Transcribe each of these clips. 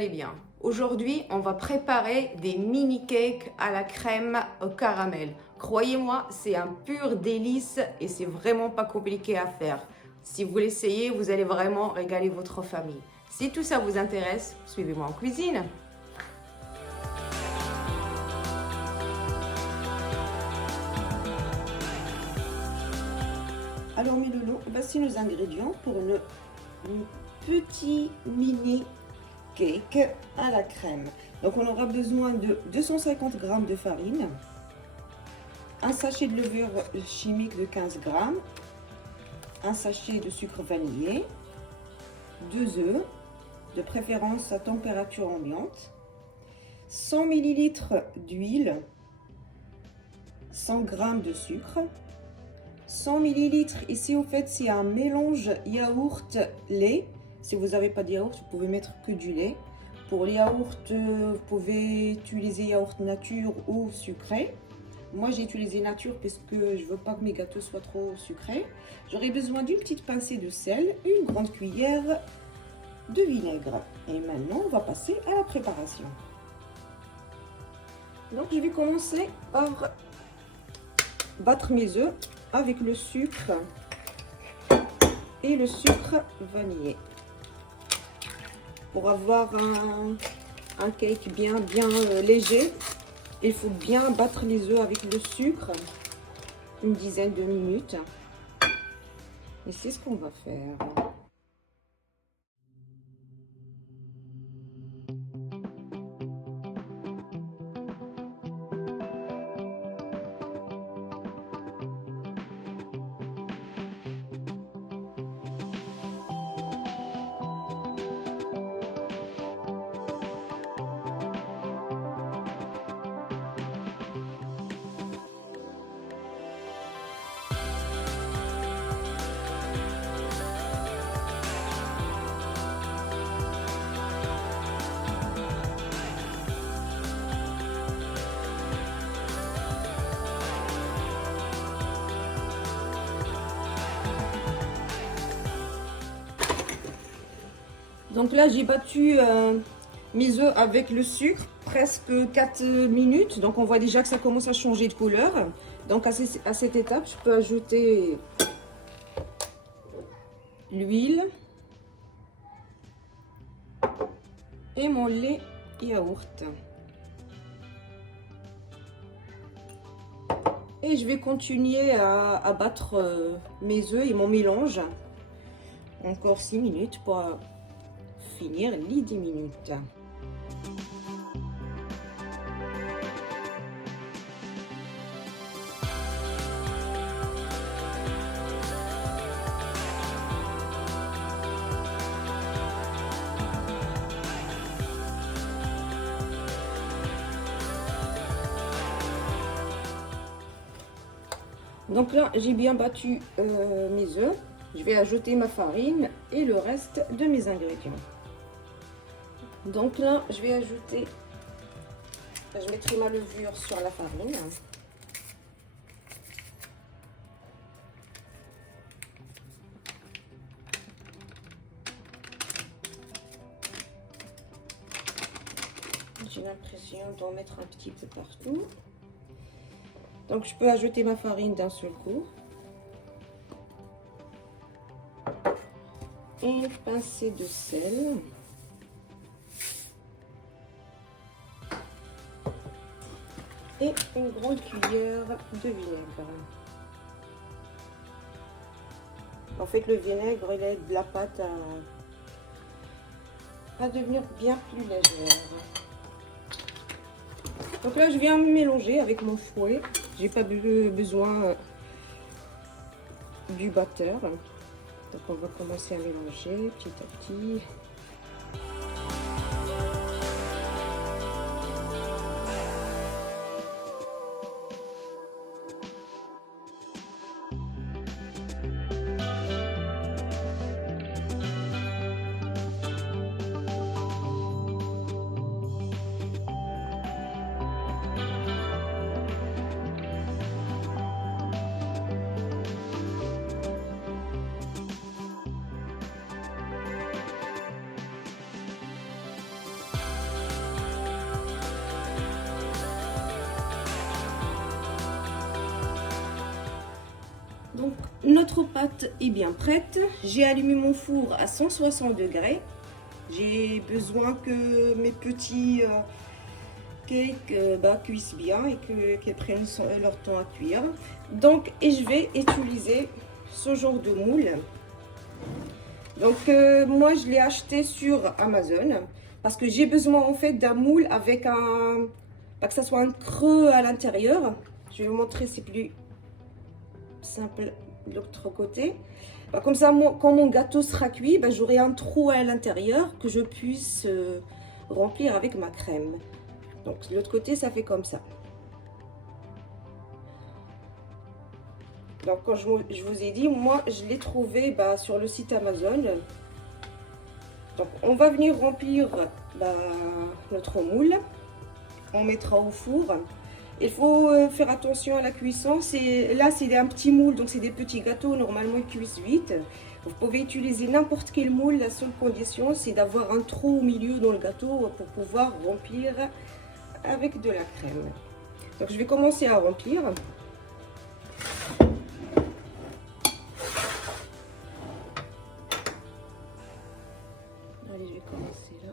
allez bien. Aujourd'hui, on va préparer des mini cakes à la crème au caramel. Croyez-moi, c'est un pur délice et c'est vraiment pas compliqué à faire. Si vous l'essayez, vous allez vraiment régaler votre famille. Si tout ça vous intéresse, suivez-moi en cuisine. Alors mes loulous, voici nos ingrédients pour une petit mini cake à la crème. Donc on aura besoin de 250 g de farine, un sachet de levure chimique de 15 g, un sachet de sucre vanillé, 2 œufs, de préférence à température ambiante, 100 ml d'huile, 100 g de sucre, 100 ml, ici au fait c'est un mélange yaourt-lait. Si vous n'avez pas de yaourt, vous pouvez mettre que du lait. Pour les yaourts, vous pouvez utiliser yaourt nature ou sucré. Moi j'ai utilisé nature parce que je veux pas que mes gâteaux soient trop sucrés. J'aurai besoin d'une petite pincée de sel, une grande cuillère de vinaigre. Et maintenant on va passer à la préparation. Donc je vais commencer par battre mes œufs avec le sucre et le sucre vanillé pour avoir un cake bien léger. Il faut bien battre les œufs avec le sucre une dizaine de minutes et c'est ce qu'on va faire. Donc là j'ai battu mes œufs avec le sucre presque 4 minutes. Donc on voit déjà que ça commence à changer de couleur. Donc à cette étape je peux ajouter l'huile et mon lait yaourt. Et je vais continuer à battre mes œufs et mon mélange encore 6 minutes pour finir les 10 minutes. Donc là, j'ai bien battu mes œufs. Je vais ajouter ma farine et le reste de mes ingrédients. Donc là, je vais ajouter, je mettrai ma levure sur la farine. J'ai l'impression d'en mettre un petit peu partout. Donc je peux ajouter ma farine d'un seul coup. Une pincée de sel. Et une grande cuillère de vinaigre. En fait, le vinaigre, il aide la pâte à devenir bien plus légère. Donc là, je viens mélanger avec mon fouet. J'ai pas besoin du batteur. Donc on va commencer à mélanger petit à petit. Donc notre pâte est bien prête. J'ai allumé mon four à 160 degrés. J'ai besoin que mes petits cakes cuisent bien et qu'ils prennent leur temps à cuire. Donc et je vais utiliser ce genre de moule. Donc moi je l'ai acheté sur Amazon parce que j'ai besoin en fait d'un moule avec un, que ça soit un creux à l'intérieur. Je vais vous montrer, c'est plus simple de l'autre côté. Comme ça, moi, quand mon gâteau sera cuit, j'aurai un trou à l'intérieur que je puisse remplir avec ma crème. Donc de l'autre côté, ça fait comme ça. Donc, quand je vous ai dit, moi, je l'ai trouvé sur le site Amazon. Donc, on va venir remplir notre moule. On mettra au four. Il faut faire attention à la cuisson. Là, c'est un petit moule, donc c'est des petits gâteaux. Normalement, ils cuisent vite. Vous pouvez utiliser n'importe quel moule. La seule condition, c'est d'avoir un trou au milieu dans le gâteau pour pouvoir remplir avec de la crème. Donc, je vais commencer à remplir. Allez, je vais commencer là.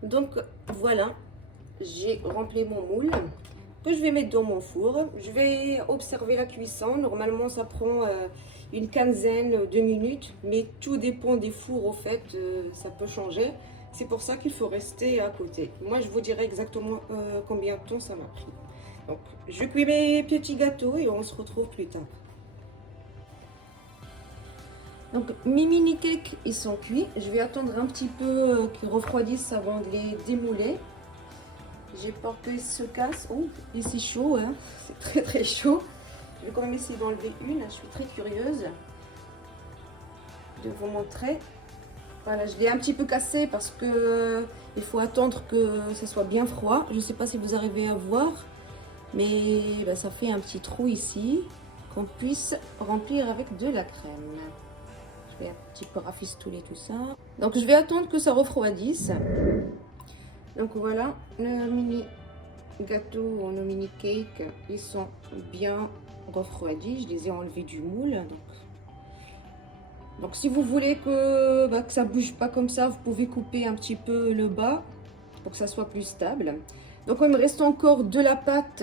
Donc voilà, j'ai rempli mon moule que je vais mettre dans mon four. Je vais observer la cuisson. Normalement, ça prend une quinzaine de minutes, mais tout dépend des fours au fait, ça peut changer. C'est pour ça qu'il faut rester à côté. Moi, je vous dirai exactement combien de temps ça m'a pris. Donc, je cuis mes petits gâteaux et on se retrouve plus tard. Donc mes mini cakes ils sont cuits. Je vais attendre un petit peu qu'ils refroidissent avant de les démouler. J'ai peur qu'ils se cassent. Oh, et c'est chaud, hein. C'est très très chaud. Je vais quand même essayer d'enlever une. Je suis très curieuse de vous montrer. Voilà, je l'ai un petit peu cassé parce que il faut attendre que ça soit bien froid. Je ne sais pas si vous arrivez à voir, mais ça fait un petit trou ici qu'on puisse remplir avec de la crème. Je vais un petit peu rafistouler tout ça. Donc je vais attendre que ça refroidisse. Donc voilà, nos mini gâteaux, nos mini cakes, ils sont bien refroidis. Je les ai enlevés du moule. Donc si vous voulez que ça bouge pas comme ça, vous pouvez couper un petit peu le bas pour que ça soit plus stable. Donc il me reste encore de la pâte.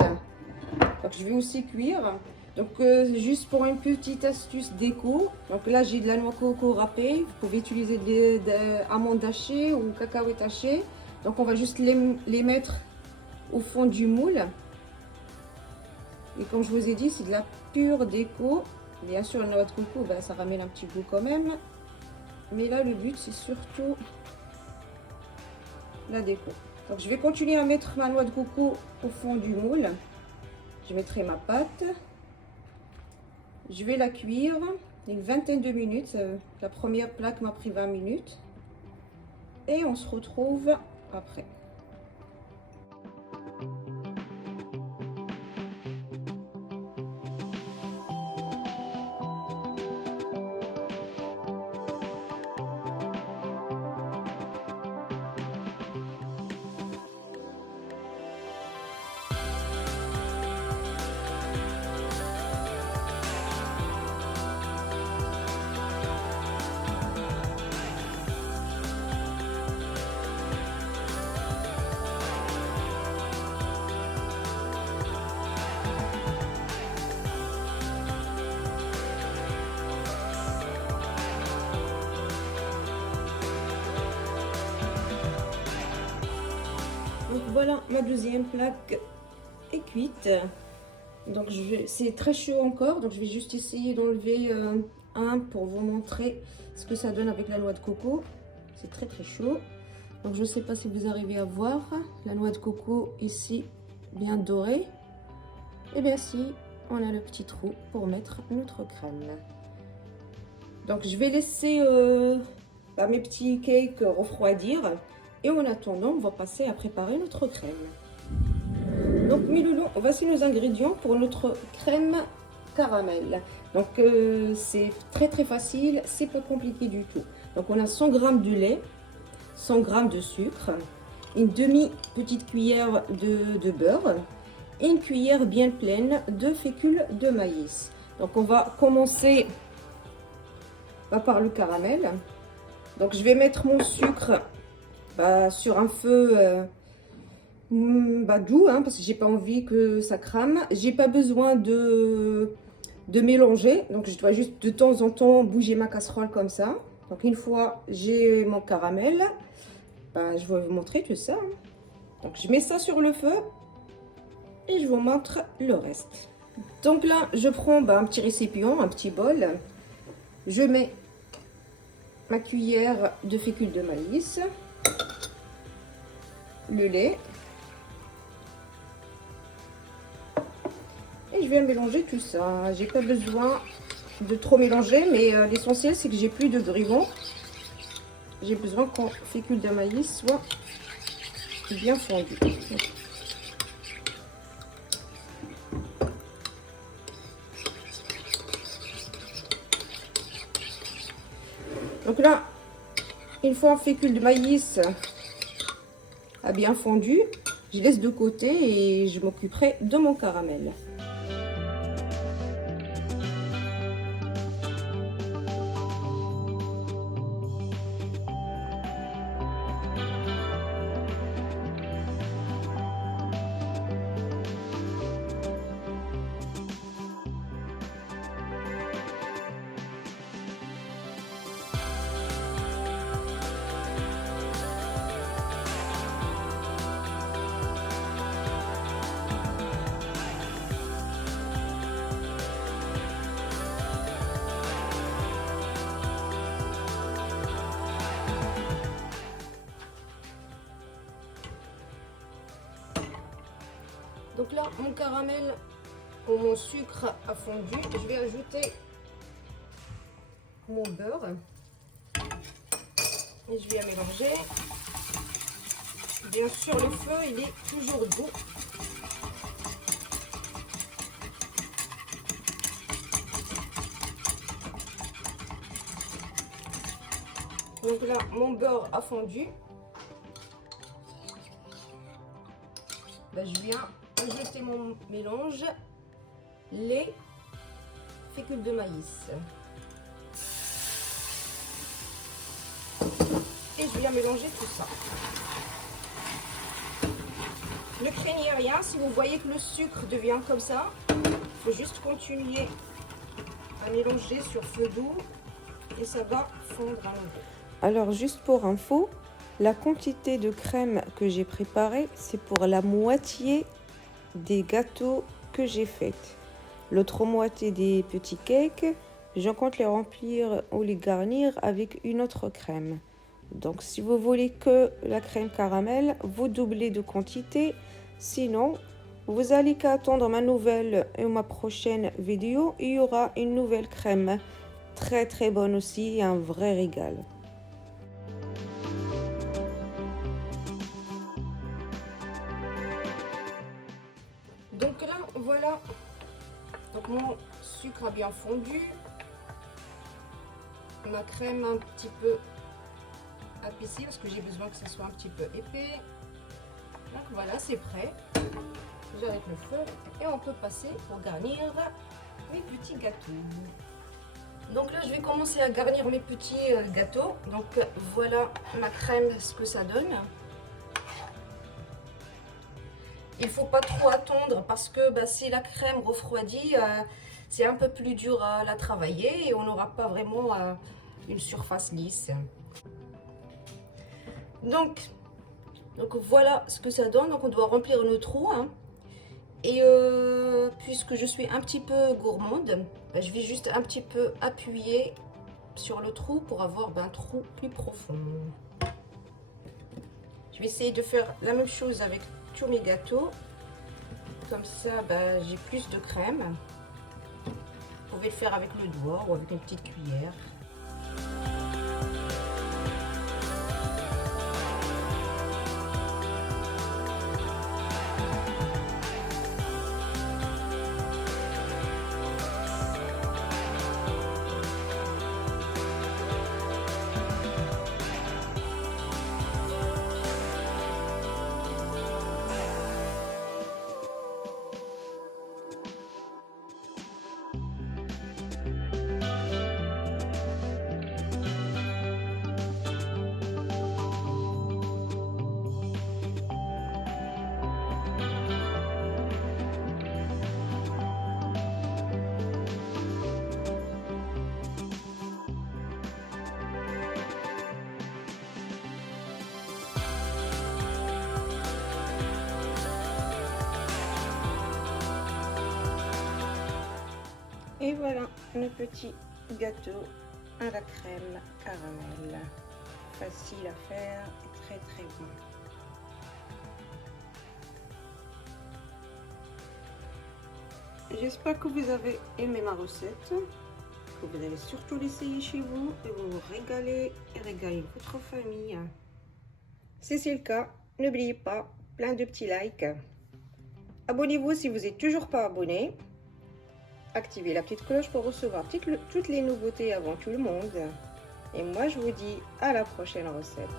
Donc je vais aussi cuire. Donc juste pour une petite astuce déco, donc là j'ai de la noix coco râpée, vous pouvez utiliser des amandes hachées ou cacahuètes hachées. Donc on va juste les mettre au fond du moule. Et comme je vous ai dit, c'est de la pure déco. Bien sûr la noix de coco, ça ramène un petit goût quand même. Mais là le but c'est surtout la déco. Donc je vais continuer à mettre ma noix de coco au fond du moule. Je mettrai ma pâte. Je vais la cuire une vingtaine de minutes. La première plaque m'a pris 20 minutes. Et on se retrouve après. voilà, ma deuxième plaque est cuite. Donc c'est très chaud encore, donc je vais juste essayer d'enlever un pour vous montrer ce que ça donne avec la noix de coco. C'est très très chaud. Donc je ne sais pas si vous arrivez à voir la noix de coco ici bien dorée. Et bien si, on a le petit trou pour mettre notre crème. Donc je vais laisser mes petits cakes refroidir. Et en attendant, on va passer à préparer notre crème. Donc mes loulous, voici nos ingrédients pour notre crème caramel. Donc c'est très très facile, c'est pas compliqué du tout. Donc on a 100 g de lait, 100 g de sucre, une demi petite cuillère de beurre et une cuillère bien pleine de fécule de maïs. Donc on va commencer par le caramel. Donc je vais mettre mon sucre sur un feu doux, hein, parce que j'ai pas envie que ça crame. J'ai pas besoin de mélanger, donc je dois juste de temps en temps bouger ma casserole comme ça. Donc une fois j'ai mon caramel, je vais vous montrer tout ça. Donc je mets ça sur le feu et je vous montre le reste. Donc là je prends un petit récipient, un petit bol, je mets ma cuillère de fécule de maïs, le lait et je vais mélanger tout ça. J'ai pas besoin de trop mélanger, mais l'essentiel c'est que j'ai plus de grumeaux. J'ai besoin qu'on fécule de maïs soit bien fondu. Donc là, une fois un fécule de maïs a bien fondu, je laisse de côté et je m'occuperai de mon caramel. Donc là, mon caramel ou mon sucre a fondu. Je vais ajouter mon beurre et je vais mélanger. Bien sûr, le feu, il est toujours doux. Donc là, mon beurre a fondu. Je viens ajouter mon mélange, lait, fécule de maïs. Et je viens mélanger tout ça. Ne craignez rien, si vous voyez que le sucre devient comme ça, il faut juste continuer à mélanger sur feu doux et ça va fondre à nouveau. Alors juste pour info, la quantité de crème que j'ai préparée, c'est pour la moitié des gâteaux que j'ai faits. L'autre moitié des petits cakes, je compte les remplir ou les garnir avec une autre crème. Donc si vous voulez que la crème caramel, vous doublez de quantité. Sinon, vous allez qu'à attendre ma nouvelle et ma prochaine vidéo. Il y aura une nouvelle crème. Très très bonne aussi, un vrai régal. Donc là, voilà. Donc mon sucre a bien fondu. Ma crème un petit peu épaissie parce que j'ai besoin que ça soit un petit peu épais. Donc voilà, c'est prêt. J'arrête le feu et on peut passer pour garnir mes petits gâteaux. Donc là, je vais commencer à garnir mes petits gâteaux. Donc voilà ma crème, ce que ça donne. Il ne faut pas trop attendre parce que si la crème refroidit, c'est un peu plus dur à la travailler et on n'aura pas vraiment une surface lisse. Donc, Donc voilà ce que ça donne. Donc on doit remplir le trou, hein. Et puisque je suis un petit peu gourmande, ben, je vais juste un petit peu appuyer sur le trou pour avoir un trou plus profond. Je vais essayer de faire la même chose avec tous mes gâteaux. Comme ça, ben, j'ai plus de crème. Vous pouvez le faire avec le doigt ou avec une petite cuillère. Et voilà le petit gâteau à la crème caramel. Facile à faire et très très bon. J'espère que vous avez aimé ma recette, que vous allez surtout l'essayer chez vous et vous vous régaler et régaler votre famille. Si c'est le cas, n'oubliez pas, plein de petits likes. Abonnez-vous si vous n'êtes toujours pas abonné. Activez la petite cloche pour recevoir toutes les nouveautés avant tout le monde. Et moi, je vous dis à la prochaine recette.